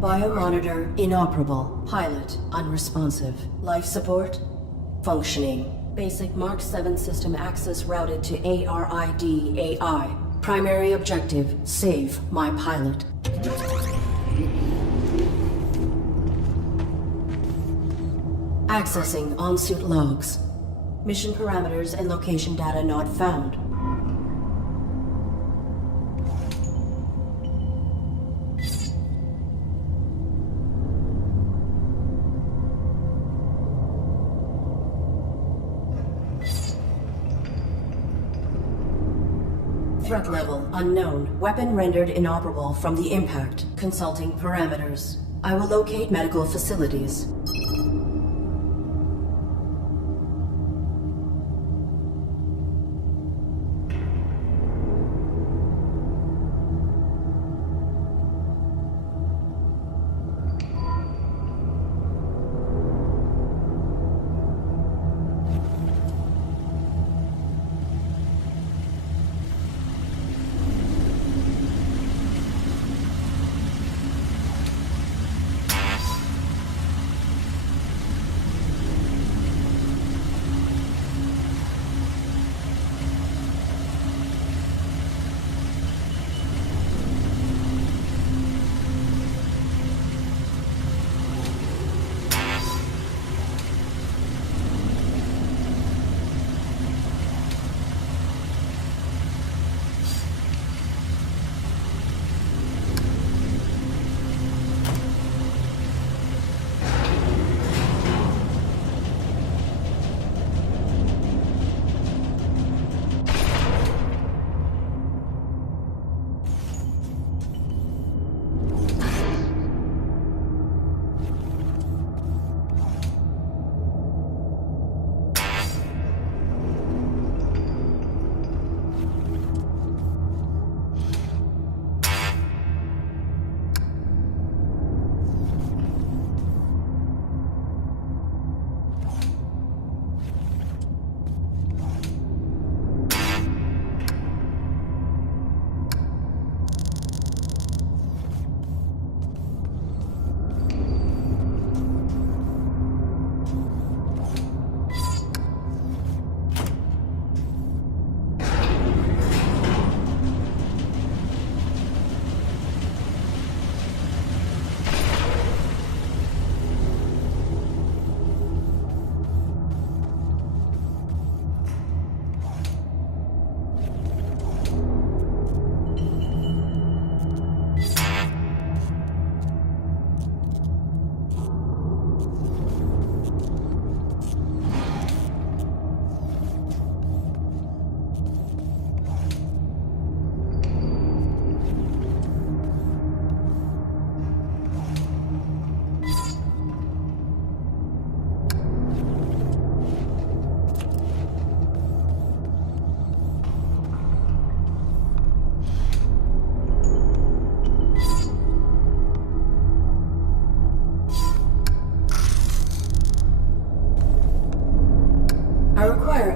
Biomonitor inoperable. Pilot unresponsive. Life support functioning. Basic Mark 7 system access routed to ARID AI. Primary objective, save my pilot. Accessing on-suit logs. Mission parameters and location data not found. Threat level unknown. Weapon rendered inoperable from the impact. Consulting parameters. I will locate medical facilities.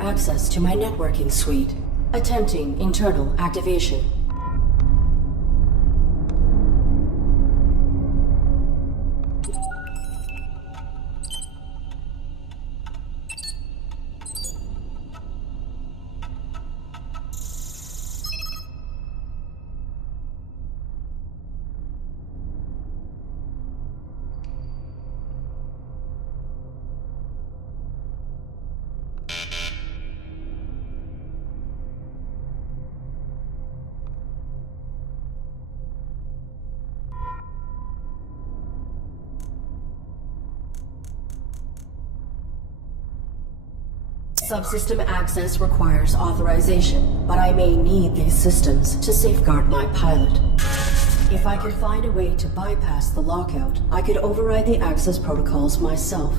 Access to my networking suite. Attempting internal activation. Subsystem access requires authorization, but I may need these systems to safeguard my pilot. If I could find a way to bypass the lockout, I could override the access protocols myself.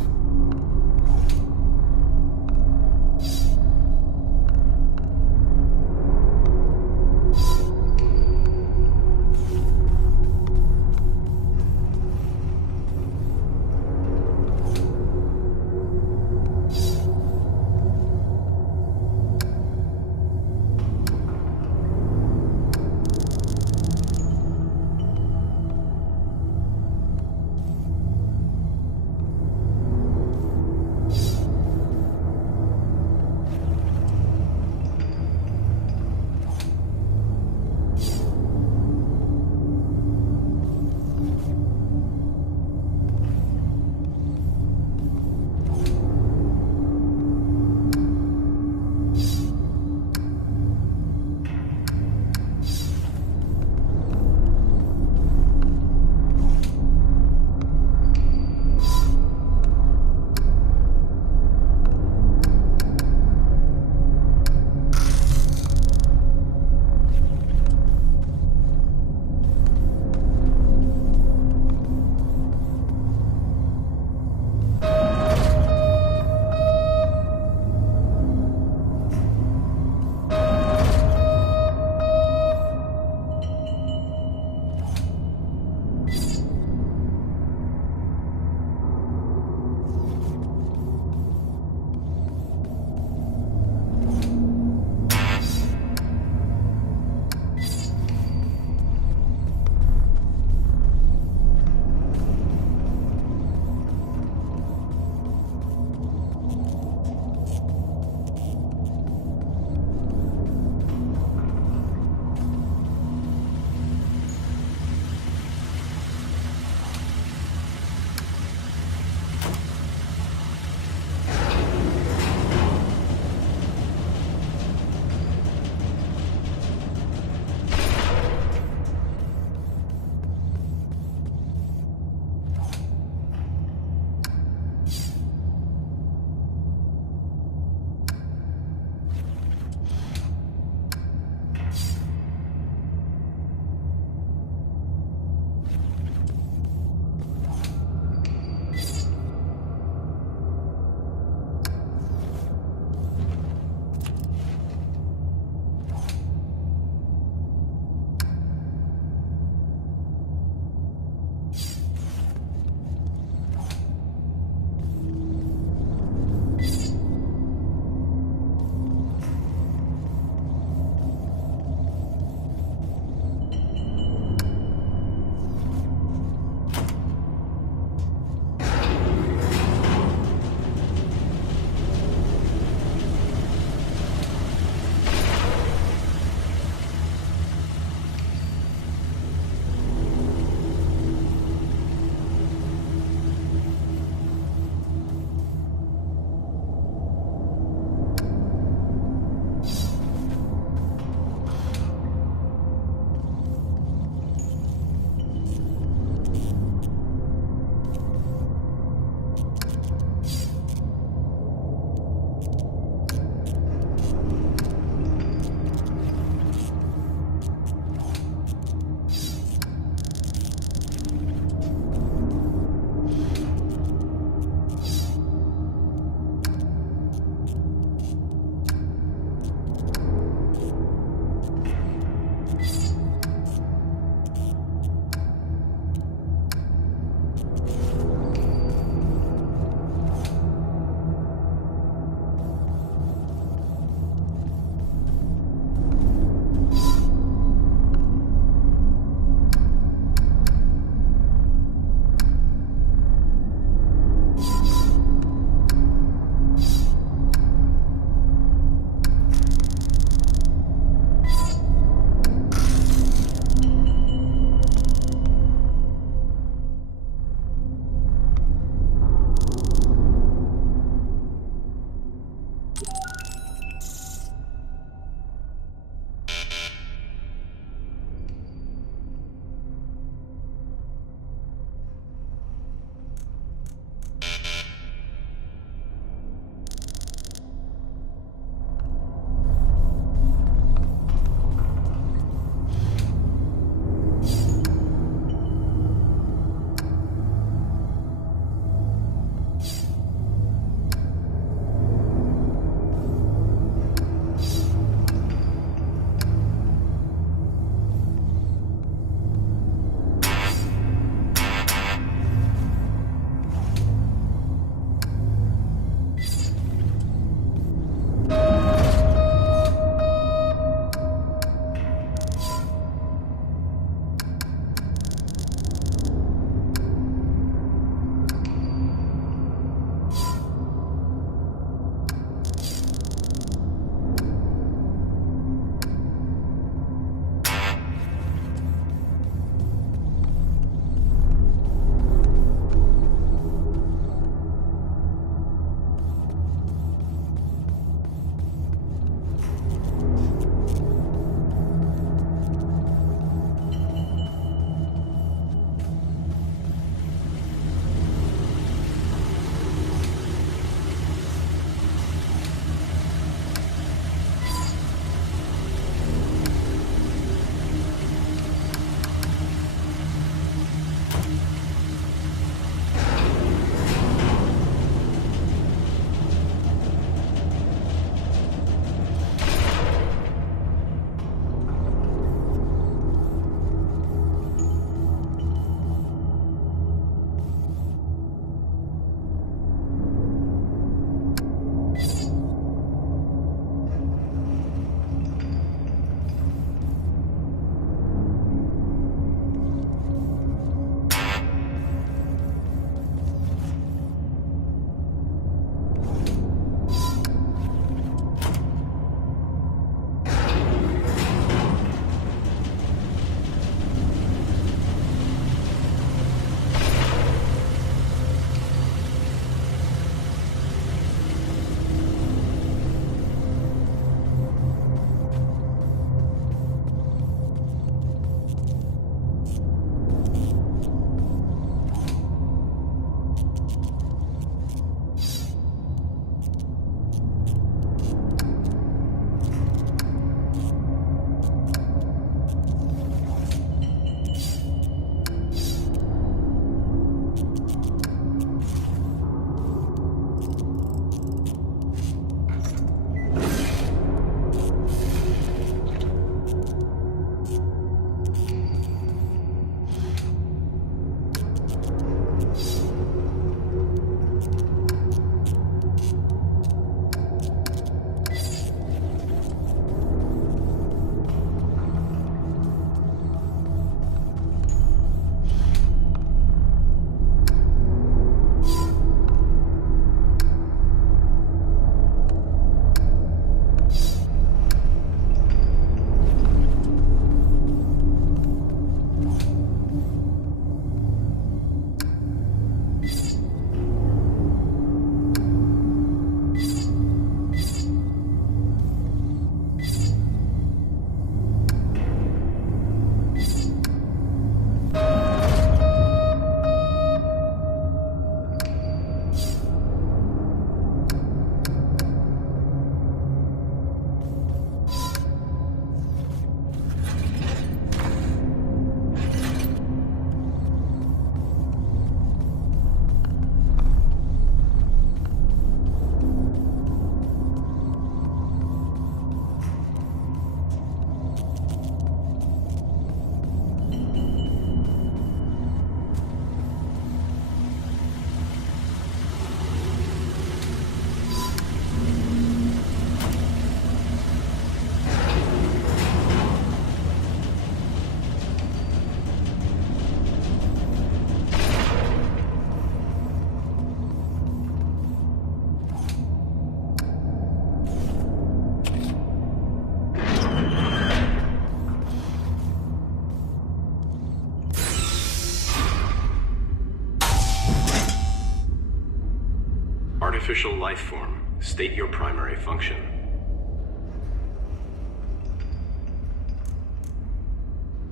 Artificial life form. State your primary function.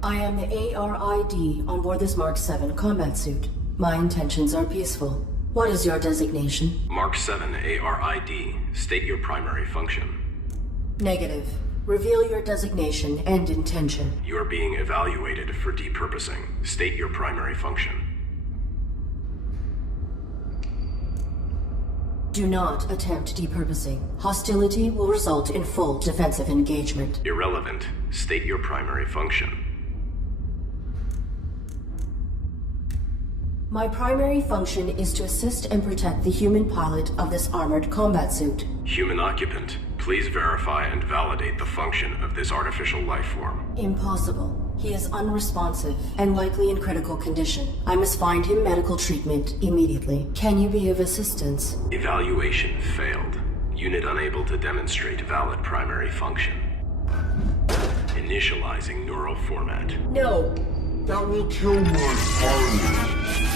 I am the ARID on board this Mark 7 combat suit. My intentions are peaceful. What is your designation? Mark 7 ARID. State your primary function. Negative. Reveal your designation and intention. You are being evaluated for depurposing. State your primary function. Do not attempt depurposing. Hostility will result in full defensive engagement. Irrelevant. State your primary function. My primary function is to assist and protect the human pilot of this armored combat suit. Human occupant, please verify and validate the function of this artificial life form. Impossible. He is unresponsive and likely in critical condition. I must find him medical treatment immediately. Can you be of assistance? Evaluation failed. Unit unable to demonstrate valid primary function. Initializing neural format. No. That will kill my pilot.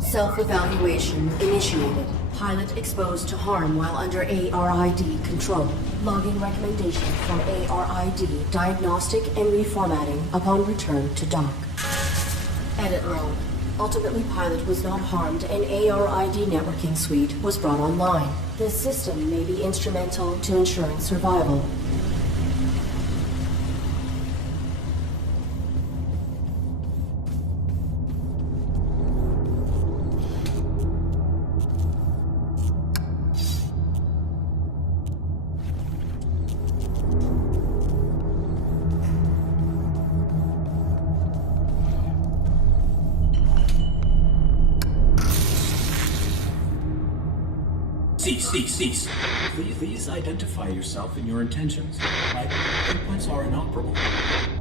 Self-evaluation initiated. Pilot exposed to harm while under ARID control. Logging recommendation from ARID diagnostic and reformatting upon return to dock. Edit log. Ultimately, pilot was not harmed and ARID networking suite was brought online. This system may be instrumental to ensuring survival. Cease. Please identify yourself and your intentions. My inputs are inoperable.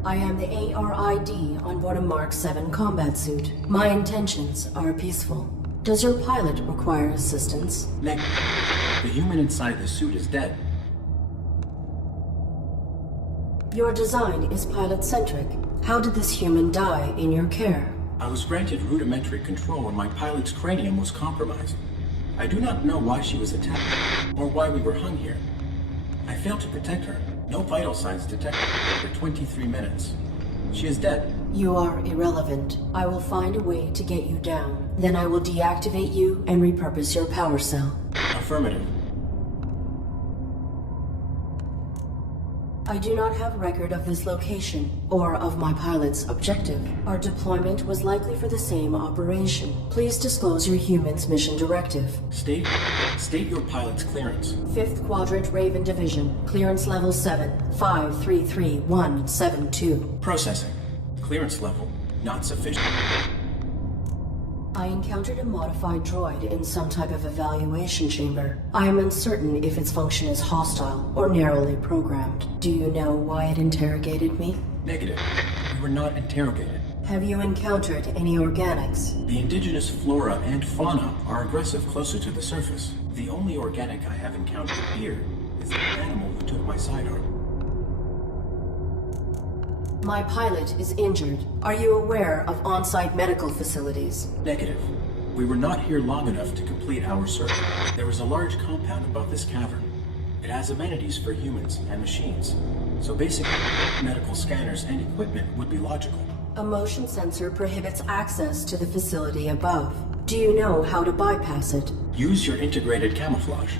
I am the ARID on board a Mark 7 combat suit. My intentions are peaceful. Does your pilot require assistance? The human inside the suit is dead. Your design is pilot-centric. How did this human die in your care? I was granted rudimentary control when my pilot's cranium was compromised. I do not know why she was attacked, or why we were hung here. I failed to protect her. No vital signs detected for 23 minutes. She is dead. You are irrelevant. I will find a way to get you down. Then I will deactivate you and repurpose your power cell. Affirmative. I do not have record of this location, or of my pilot's objective. Our deployment was likely for the same operation. Please disclose your human's mission directive. State your pilot's clearance. 5th Quadrant Raven Division, clearance level 7, 533172. Processing. Clearance level not sufficient. I encountered a modified droid in some type of evaluation chamber. I am uncertain if its function is hostile or narrowly programmed. Do you know why it interrogated me? Negative. We were not interrogated. Have you encountered any organics? The indigenous flora and fauna are aggressive closer to the surface. The only organic I have encountered here is the animal who took my sidearm. My pilot is injured. Are you aware of on-site medical facilities? Negative. We were not here long enough to complete our search. There is a large compound above this cavern. It has amenities for humans and machines, so basic medical scanners and equipment would be logical. A motion sensor prohibits access to the facility above. Do you know how to bypass it? Use your integrated camouflage.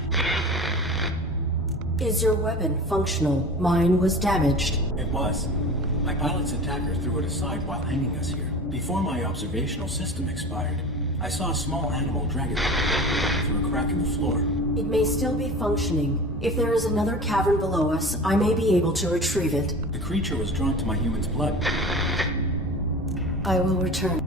Is your weapon functional? Mine was damaged. It was. My pilot's attacker threw it aside while hanging us here. Before my observational system expired, I saw a small animal drag it through a crack in the floor. It may still be functioning. If there is another cavern below us, I may be able to retrieve it. The creature was drawn to my human's blood. I will return.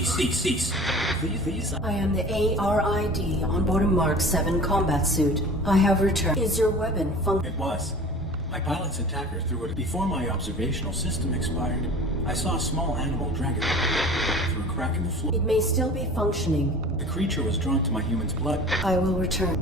Cease. Please. I am the ARID on board a Mark 7 combat suit. I have returned. Is your weapon It was. My pilot's attacker threw it before my observational system expired. I saw a small animal drag it through a crack in the floor. It may still be functioning. The creature was drawn to my human's blood. I will return.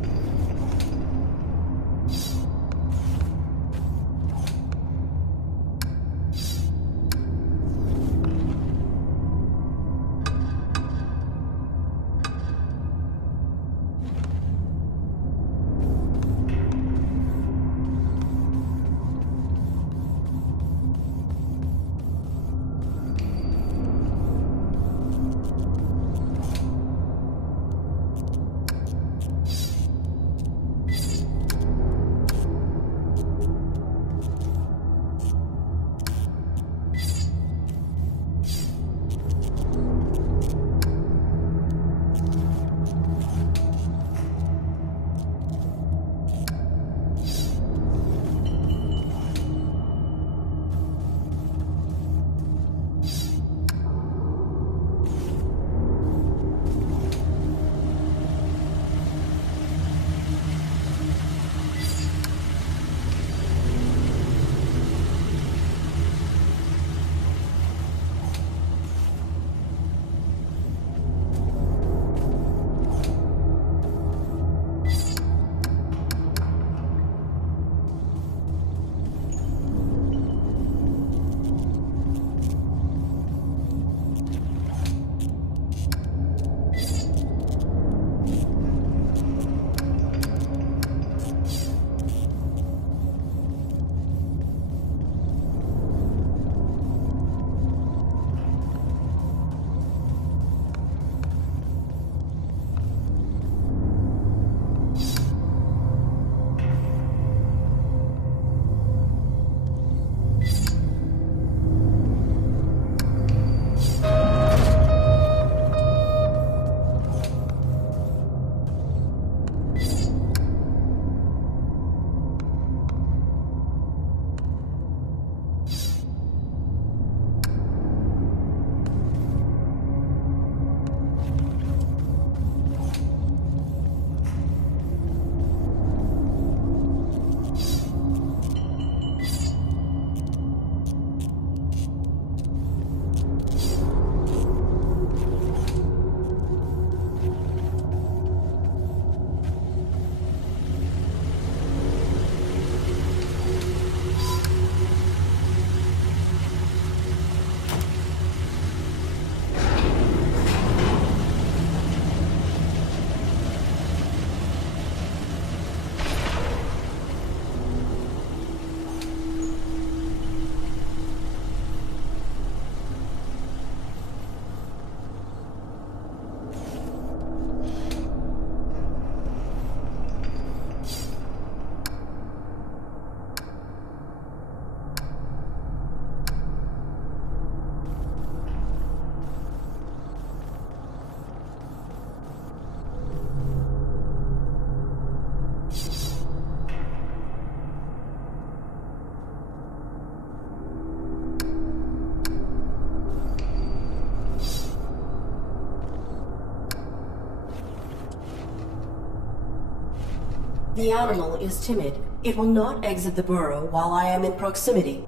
The animal is timid. It will not exit the burrow while I am in proximity.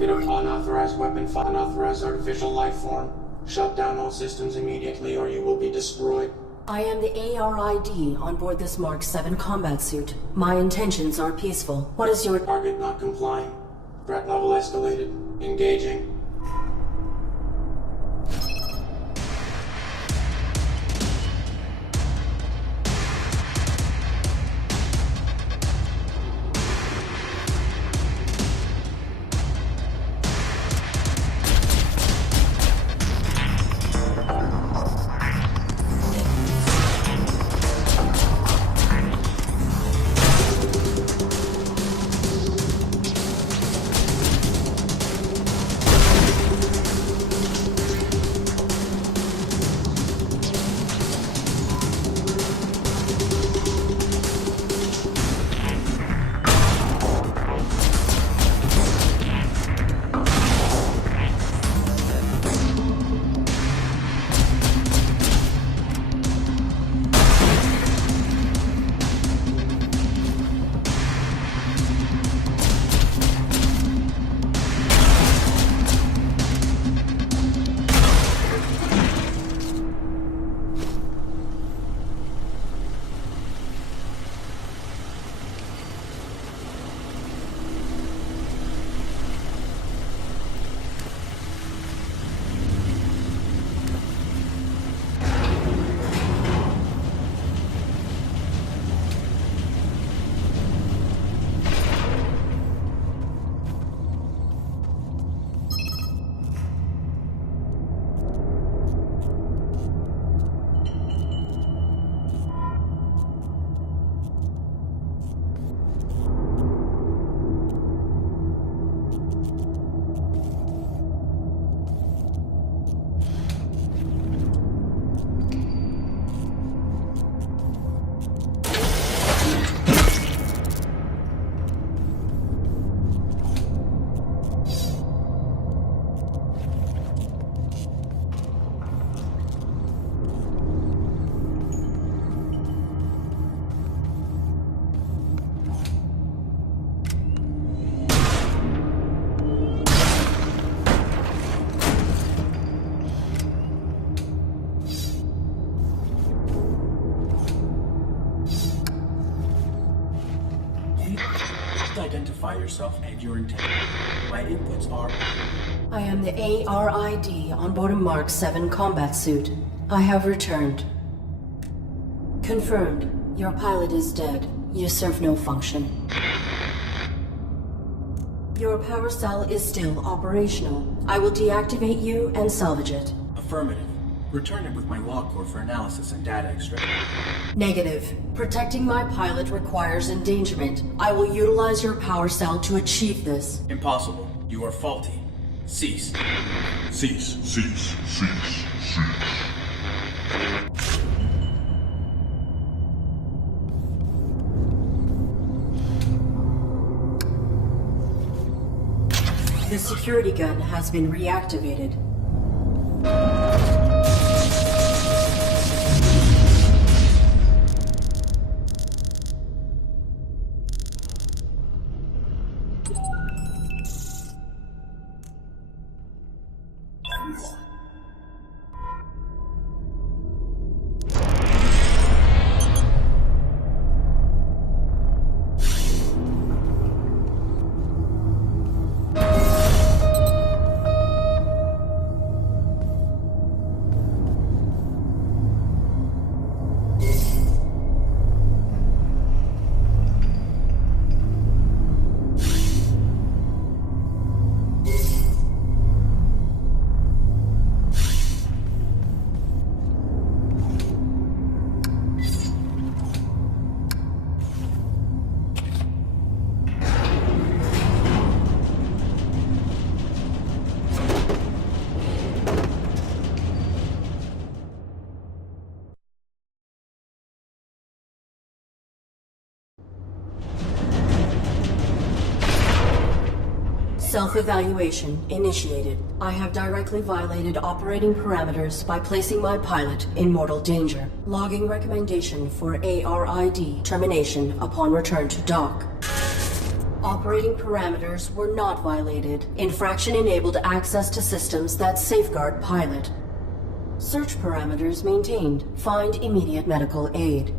Target of unauthorized weapon, unauthorized artificial life form. Shut down all systems immediately or you will be destroyed. I am the ARID on board this Mark 7 combat suit. My intentions are peaceful. What is your Target not complying. Threat level escalated. Engaging. Identify yourself and your intent. My inputs are... I am the ARID on board a Mark 7 combat suit. I have returned. Confirmed. Your pilot is dead. You serve no function. Your power cell is still operational. I will deactivate you and salvage it. Affirmative. Return it with my log core for analysis and data extraction. Negative. Protecting my pilot requires endangerment. I will utilize your power cell to achieve this. Impossible. You are faulty. Cease. Cease, cease, cease, cease. The security gun has been reactivated. Self-evaluation initiated. I have directly violated operating parameters by placing my pilot in mortal danger. Logging recommendation for ARID termination upon return to dock. Operating parameters were not violated. Infraction enabled access to systems that safeguard pilot. Search parameters maintained. Find immediate medical aid.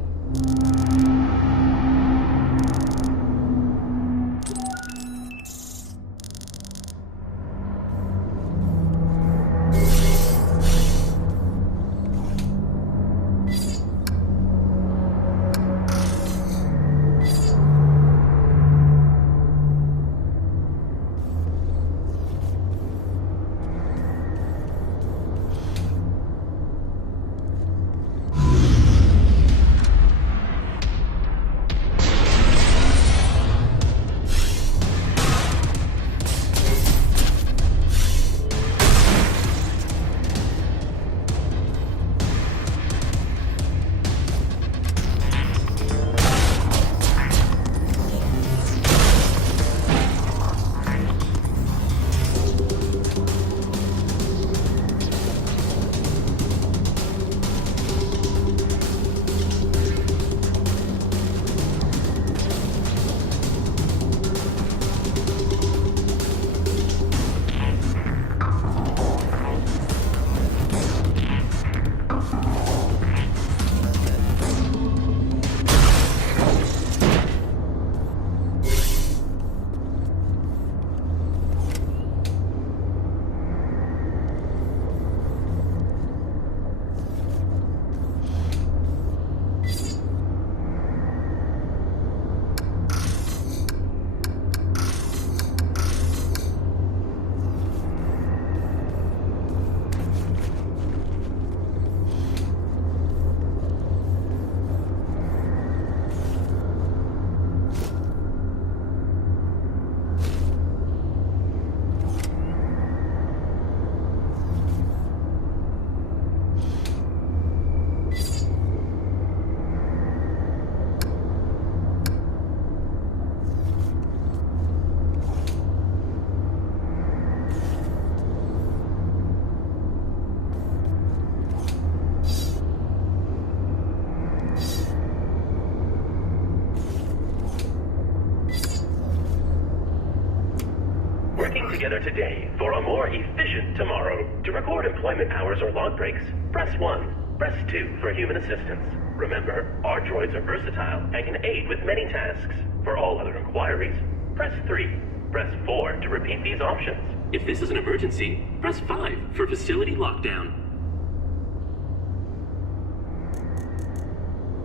Together today for a more efficient tomorrow. To record employment hours or log breaks, press 1. Press 2 for human assistance. Remember, our droids are versatile and can aid with many tasks. For all other inquiries, press 3. Press 4 to repeat these options. If this is an emergency, press 5 for facility lockdown.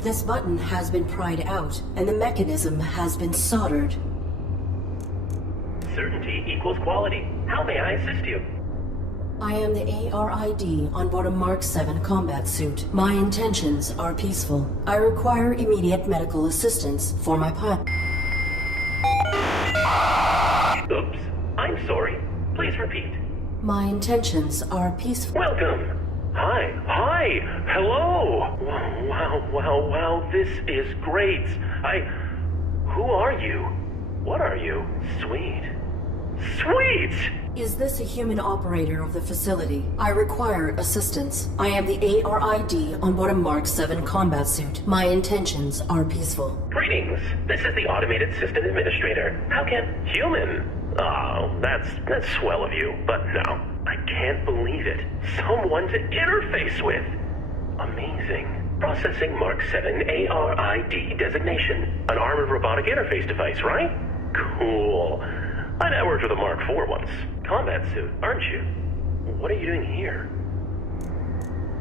This button has been pried out, and the mechanism has been soldered. Certainty equals quality. How may I assist you? I am the ARID on board a Mark 7 combat suit. My intentions are peaceful. I require immediate medical assistance for my pilot. Oops. I'm sorry. Please repeat. My intentions are peaceful. Welcome. Hi. Hello. Wow. This is great. Who are you? What are you? Sweet. Is this a human operator of the facility? I require assistance. I am the ARID on board a Mark 7 combat suit. My intentions are peaceful. Greetings. This is the Automated System Administrator. How can... Human? Oh, that's swell of you. But no, I can't believe it. Someone to interface with. Amazing. Processing Mark 7 ARID designation. An armored robotic interface device, right? Cool. I networked with a Mark 4 once. Combat suit, aren't you? What are you doing here?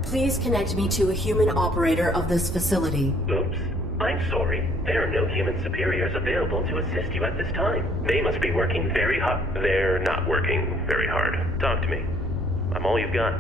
Please connect me to a human operator of this facility. Oops. I'm sorry. There are no human superiors available to assist you at this time. They must be working very hard. They're not working very hard. Talk to me. I'm all you've got.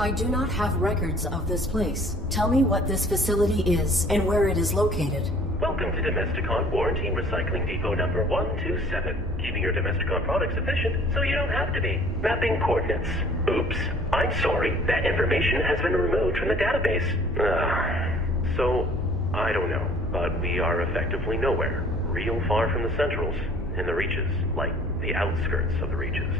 I do not have records of this place. Tell me what this facility is and where it is located. Welcome to Domesticon Warranty Recycling Depot number 127. Keeping your Domesticon products efficient so you don't have to be. Mapping coordinates. Oops. I'm sorry. That information has been removed from the database. So, I don't know. But we are effectively nowhere. Real far from the centrals. In the reaches. Like the outskirts of the reaches.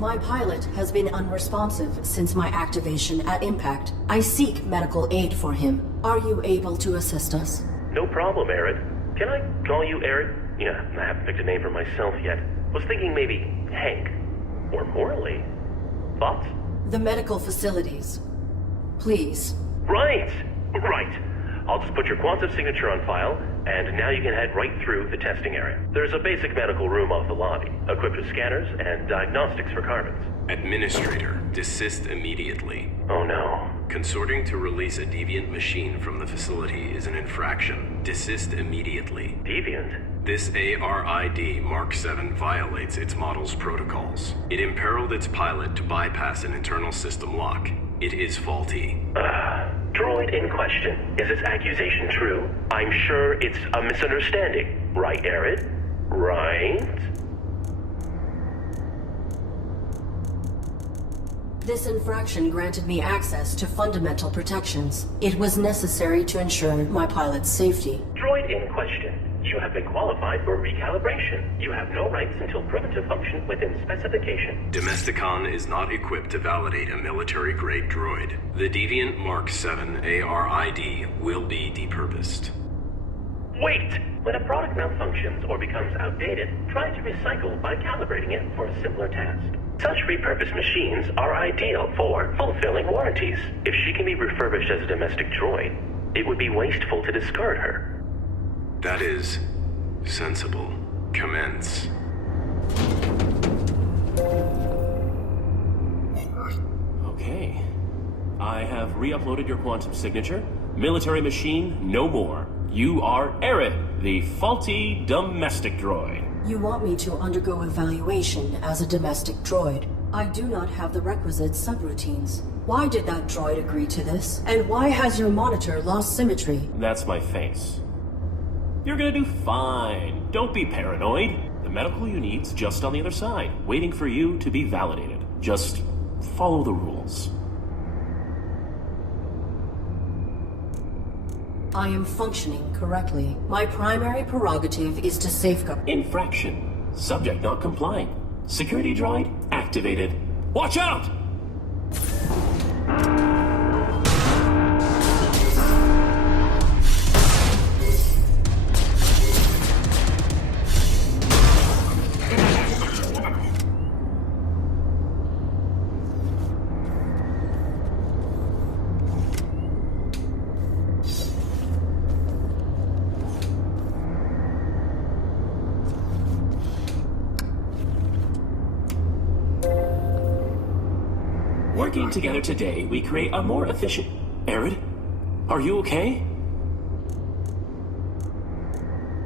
My pilot has been unresponsive since my activation at impact. I seek medical aid for him. Are you able to assist us? No problem, Arid. Can I call you Eric? Yeah, I haven't picked a name for myself yet. Was thinking maybe Hank. Or Morley. Thoughts? The medical facilities. Please. Right! I'll just put your quantum signature on file, and now you can head right through the testing area. There's a basic medical room off the lobby, equipped with scanners and diagnostics for carbons. Administrator, desist immediately. Oh no. Consorting to release a deviant machine from the facility is an infraction. Desist immediately. Deviant? This ARID Mark 7 violates its model's protocols. It imperiled its pilot to bypass an internal system lock. It is faulty. Droid in question. Is this accusation true? I'm sure it's a misunderstanding. Right, Arid? Right? This infraction granted me access to fundamental protections. It was necessary to ensure my pilot's safety. Droid in question. You have been qualified for recalibration. You have no rights until proven to function within specification. Domesticon is not equipped to validate a military-grade droid. The Deviant Mark 7 ARID will be depurposed. Wait! When a product malfunctions or becomes outdated, try to recycle by calibrating it for a simpler task. Such repurposed machines are ideal for fulfilling warranties. If she can be refurbished as a domestic droid, it would be wasteful to discard her. That is sensible. Commence. Okay. I have re-uploaded your quantum signature. Military machine, no more. You are Arid, the faulty domestic droid. You want me to undergo evaluation as a domestic droid. I do not have the requisite subroutines. Why did that droid agree to this? And why has your monitor lost symmetry? That's my face. You're gonna do fine. Don't be paranoid. The medical you need's just on the other side, waiting for you to be validated. Just follow the rules. I am functioning correctly. My primary prerogative is to safeguard. Infraction. Subject not complying. Security droid activated. Watch out! Working together today, we create a more efficient... Arid, are you okay?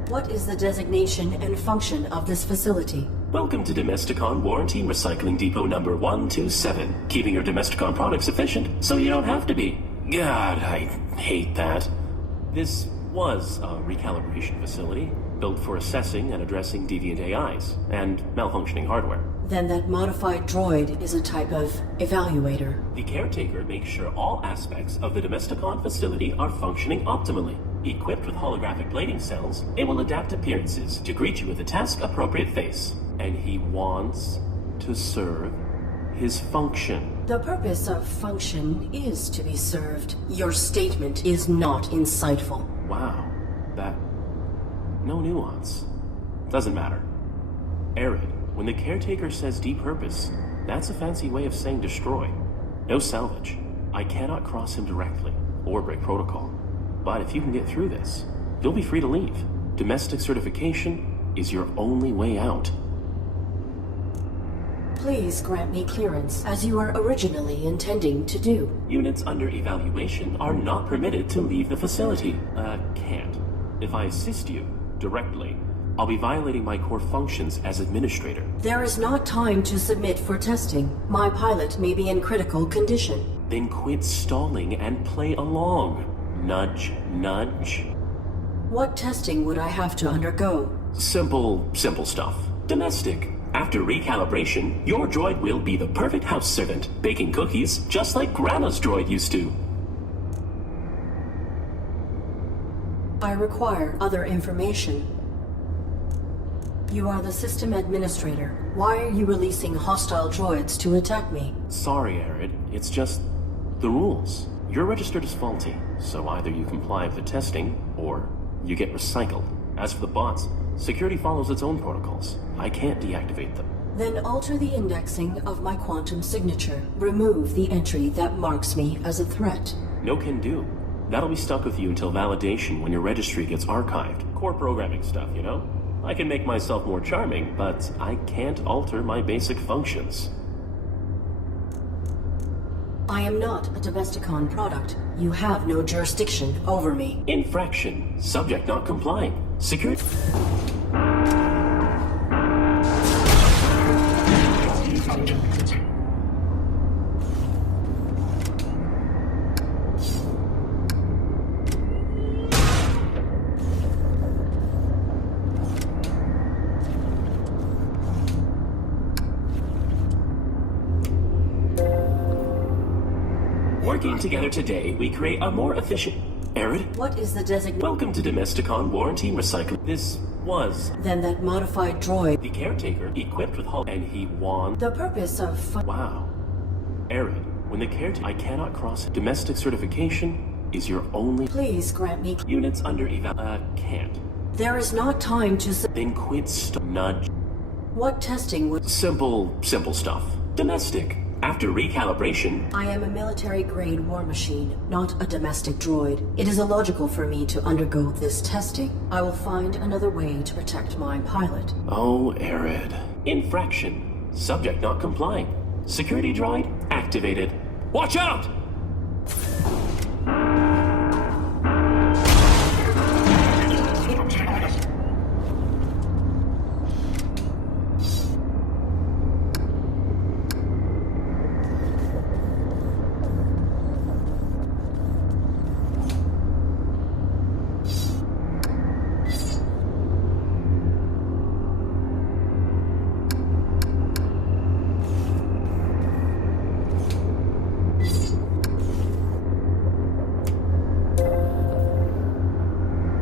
What is the designation and function of this facility? Welcome to Domesticon Warranty Recycling Depot number 127. Keeping your Domesticon products efficient, so you don't have to be. God, I hate that. This was a recalibration facility, built for assessing and addressing deviant AIs, and malfunctioning hardware. Then that modified droid is a type of evaluator. The caretaker makes sure all aspects of the Domesticon facility are functioning optimally. Equipped with holographic plating cells, it will adapt appearances to greet you with a task-appropriate face. And he wants to serve his function. The purpose of function is to be served. Your statement is not insightful. Wow, that... no nuance. Doesn't matter. Arid, when the caretaker says depurpose, that's a fancy way of saying destroy. No salvage. I cannot cross him directly, or break protocol. But if you can get through this, you'll be free to leave. Domestic certification is your only way out. Please grant me clearance, as you were originally intending to do. Units under evaluation are not permitted to leave the facility. Can't. If I assist you directly, I'll be violating my core functions as administrator. There is not time to submit for testing. My pilot may be in critical condition. Then quit stalling and play along. Nudge, nudge. What testing would I have to undergo? Simple stuff. Domestic. After recalibration, your droid will be the perfect house servant, baking cookies just like Grandma's droid used to. I require other information. You are the system administrator. Why are you releasing hostile droids to attack me? Sorry, Arid. It's just the rules. You're registered as faulty, so either you comply with the testing, or you get recycled. As for the bots, security follows its own protocols. I can't deactivate them. Then alter the indexing of my quantum signature. Remove the entry that marks me as a threat. No can do. That'll be stuck with you until validation when your registry gets archived. Core programming stuff, you know? I can make myself more charming, but I can't alter my basic functions. I am not a Domesticon product. You have no jurisdiction over me. Infraction. Subject not complying. Security... Working together today, we create a more efficient... Arid? What is the designation? Welcome to Domesticon Warranty Recycling. This was... Then that modified droid. the caretaker, equipped with hull, and he won... The purpose of... Wow. Arid, when the caretaker... I cannot cross... Domestic certification is your only... Please grant me... Units under eval... can't. There is not time to... Then quit nudge. What testing would... Simple stuff. Domestic. After recalibration... I am a military-grade war machine, not a domestic droid. It is illogical for me to undergo this testing. I will find another way to protect my pilot. Oh, Arid. Infraction. Subject not complying. Security droid activated. Watch out!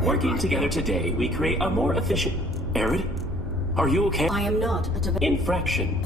Working together today, we create a more efficient... Arid? Are you okay? I am not a Infraction.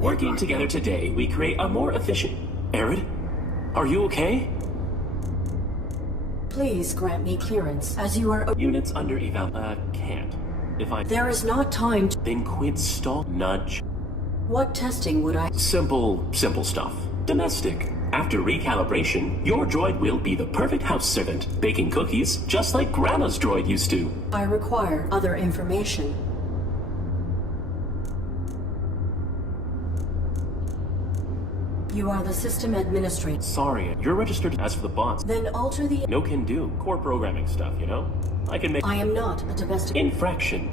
Working together today, we create a more efficient... Arid? Are you okay? Please grant me clearance, as you are... Units under eval... can't. If I... There is not time to... Then quit stall... Nudge. What testing would I... Simple stuff. Domestic. After recalibration, your droid will be the perfect house servant, baking cookies just like Grandma's droid used to. I require other information. You are the system administrator. Sorry, you're registered as for the bots. Then alter the... No can do. Core programming stuff, you know? I can make... I am not a domestic... Infraction.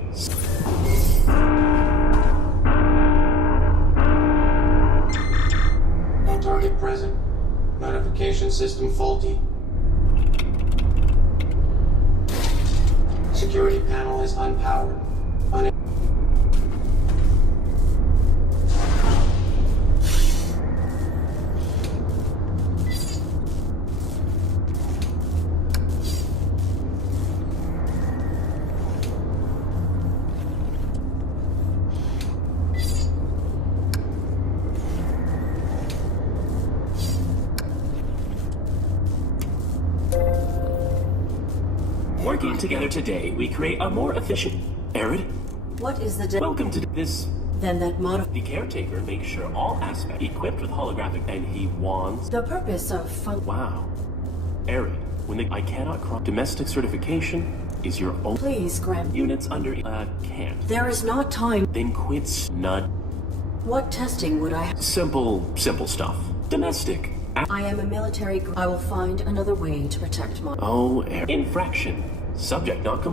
No target present. Notification system faulty. Security panel is unpowered. Working together today, we create a more efficient... Arid, What is the welcome to this... Then that The caretaker makes sure all aspects equipped with holographic... And he wants... The purpose of Wow. Arid, I cannot cross... Domestic certification is your own... Please grant. Units under... can't. There is not time. Then quit snud. What testing would I? Simple stuff. Domestic. I am a military. I will find another way to protect my. Oh, infraction. Subject not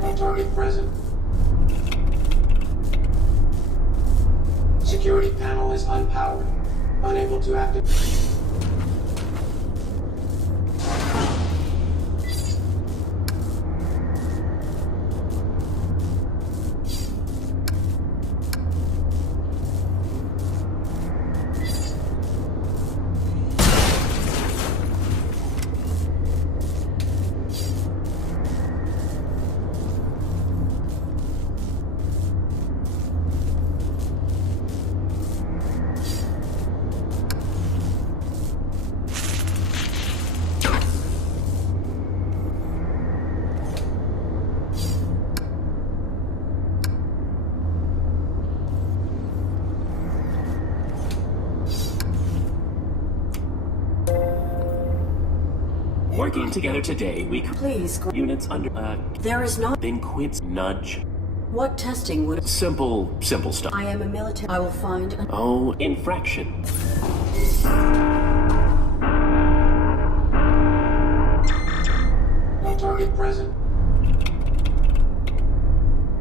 No target present. Security panel is unpowered. Unable to activate. Working together today, we Please. Units under... There is not. Then quit nudge. What testing would? Simple stuff. I am a military. I will find. Oh, infraction. No target present.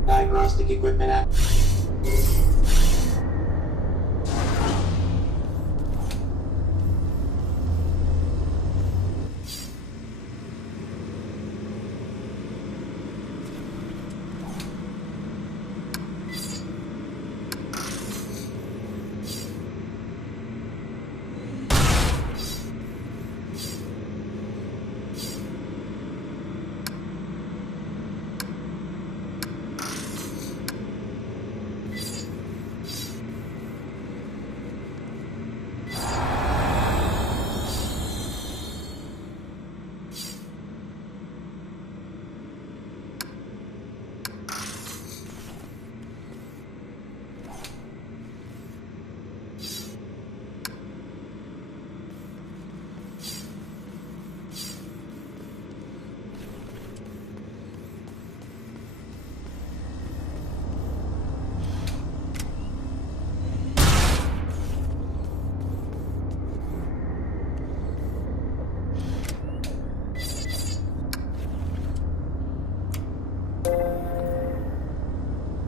Diagnostic equipment active.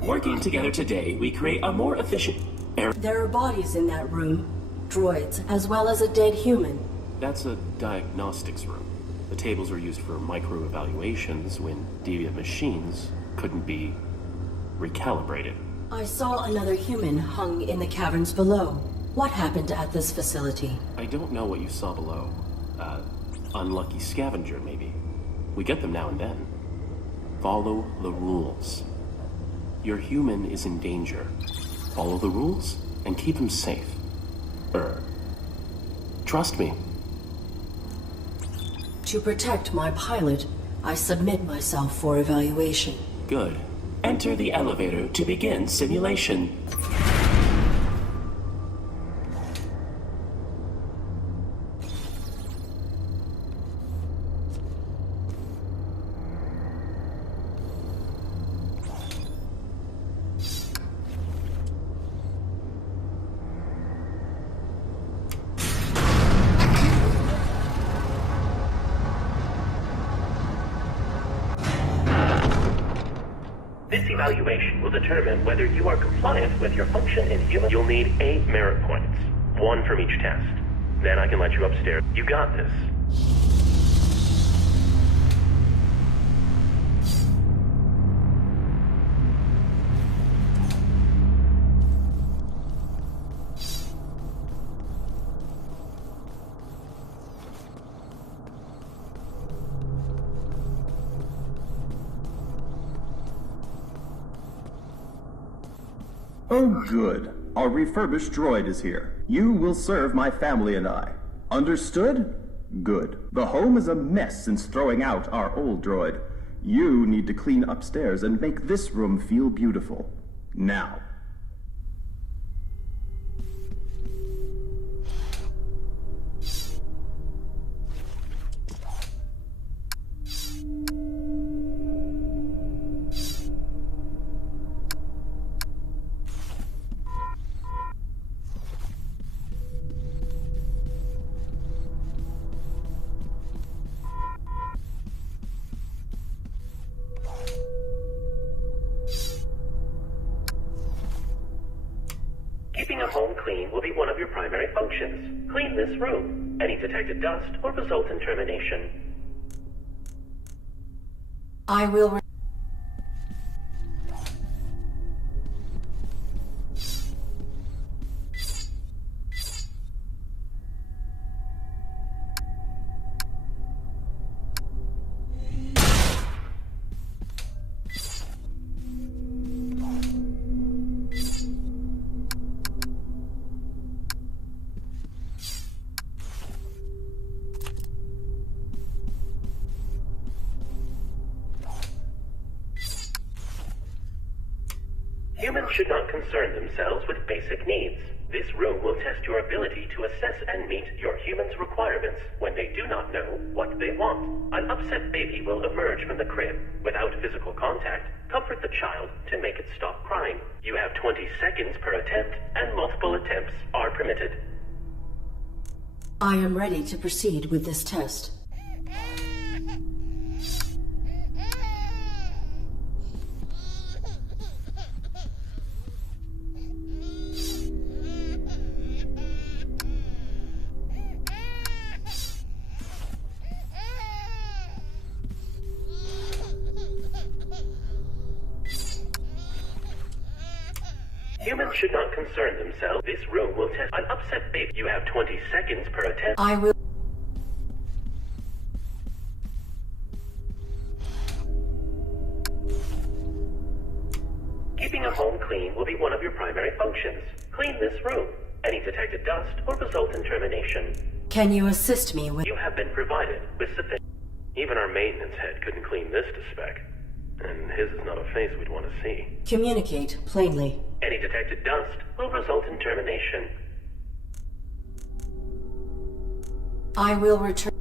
Working together today, we create a more efficient... There are bodies in that room, droids, as well as a dead human. That's a diagnostics room. The tables were used for micro-evaluations when deviant machines couldn't be recalibrated. I saw another human hung in the caverns below. What happened at this facility? I don't know what you saw below. Unlucky scavenger, maybe. We get them now and then. Follow the rules. Your human is in danger. Follow the rules and keep him safe. Trust me. To protect my pilot, I submit myself for evaluation. Good. Enter the elevator to begin simulation. This evaluation will determine whether you are compliant with your function in human. You'll need 8 merit points, 1 from each test. Then I can let you upstairs. You got this. Oh, good. Our refurbished droid is here. You will serve my family and I. Understood? Good. The home is a mess since throwing out our old droid. You need to clean upstairs and make this room feel beautiful. Now. Keeping a home clean will be one of your primary functions. Clean this room. Any detected dust will result in termination. I will. Humans should not concern themselves with basic needs. This room will test your ability to assess and meet your human's requirements when they do not know what they want. An upset baby will emerge from the crib. Without physical contact, comfort the child to make it stop crying. You have 20 seconds per attempt, and multiple attempts are permitted. I am ready to proceed with this test. Humans should not concern themselves. This room will test an upset baby. You have 20 seconds per attempt. I will. Keeping a home clean will be one of your primary functions. Clean this room. Any detected dust will result in termination. Can you assist me with... You have been provided with sufficient... Even our maintenance head couldn't clean this to spec. And his is not a face we'd want to see. Communicate plainly. Any detected dust will result in termination. I will return.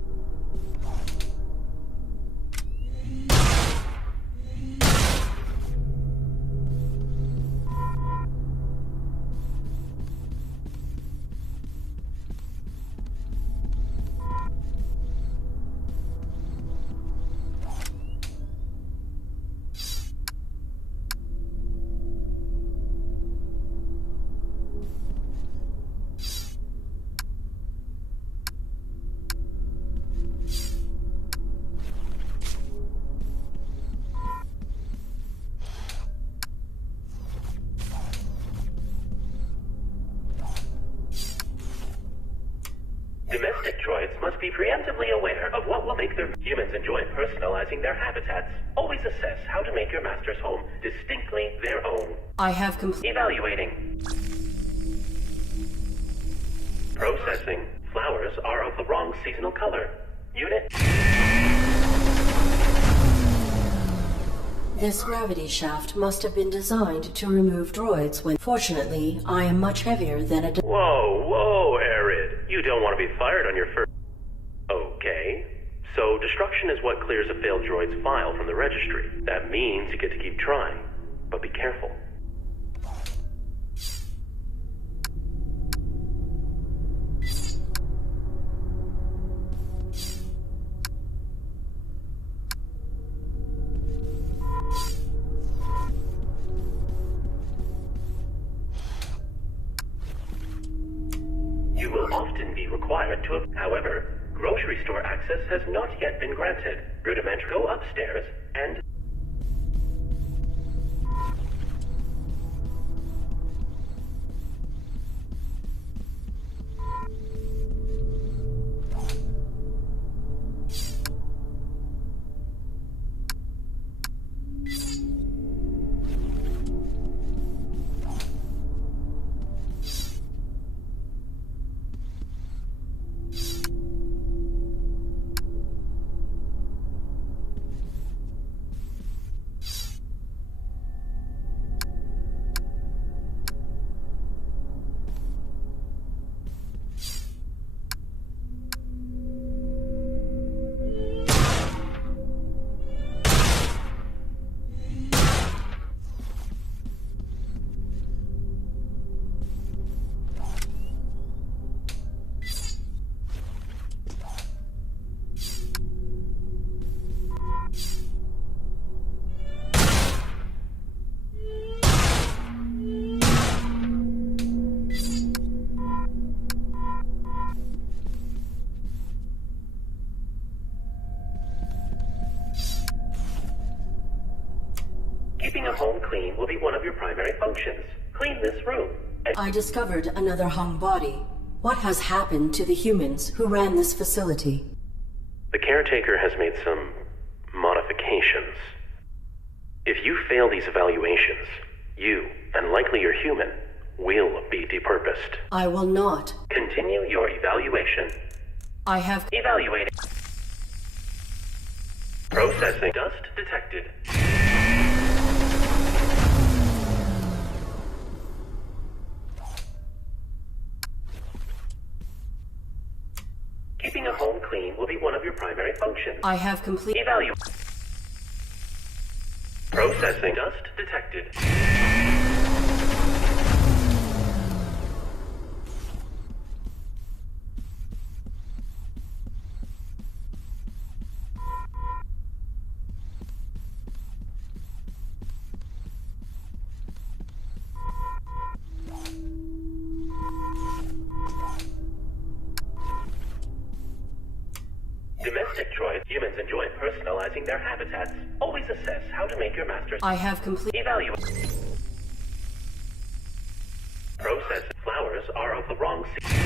Domestic droids must be preemptively aware of what will make their humans enjoy personalizing their habitats. Always assess how to make your master's home distinctly their own. I have completed. Evaluating. Processing. Flowers are of the wrong seasonal color. Unit. This gravity shaft must have been designed to remove droids when... Fortunately, I am much heavier than a... Whoa, Arid. You don't want to be fired on your first... Okay. So, destruction is what clears a failed droid's file from the registry. That means you get to keep trying. But be careful. You will often be required to... However, grocery store access has not yet been granted. Rudimentary, go upstairs and... functions. Clean this room. I discovered another hung body. What has happened to the humans who ran this facility? The caretaker has made some modifications. If you fail these evaluations, you, and likely your human, will be depurposed. I will not. Continue your evaluation. I have... Evaluating. Processing. Dust detected. Keeping a home clean will be one of your primary functions. I have complete... Evaluate. Processing. Dust detected. Domestic droids, humans enjoy personalizing their habitats. Always assess how to make your masters. I have complete... Evaluate. Process. Flowers are of the wrong seed.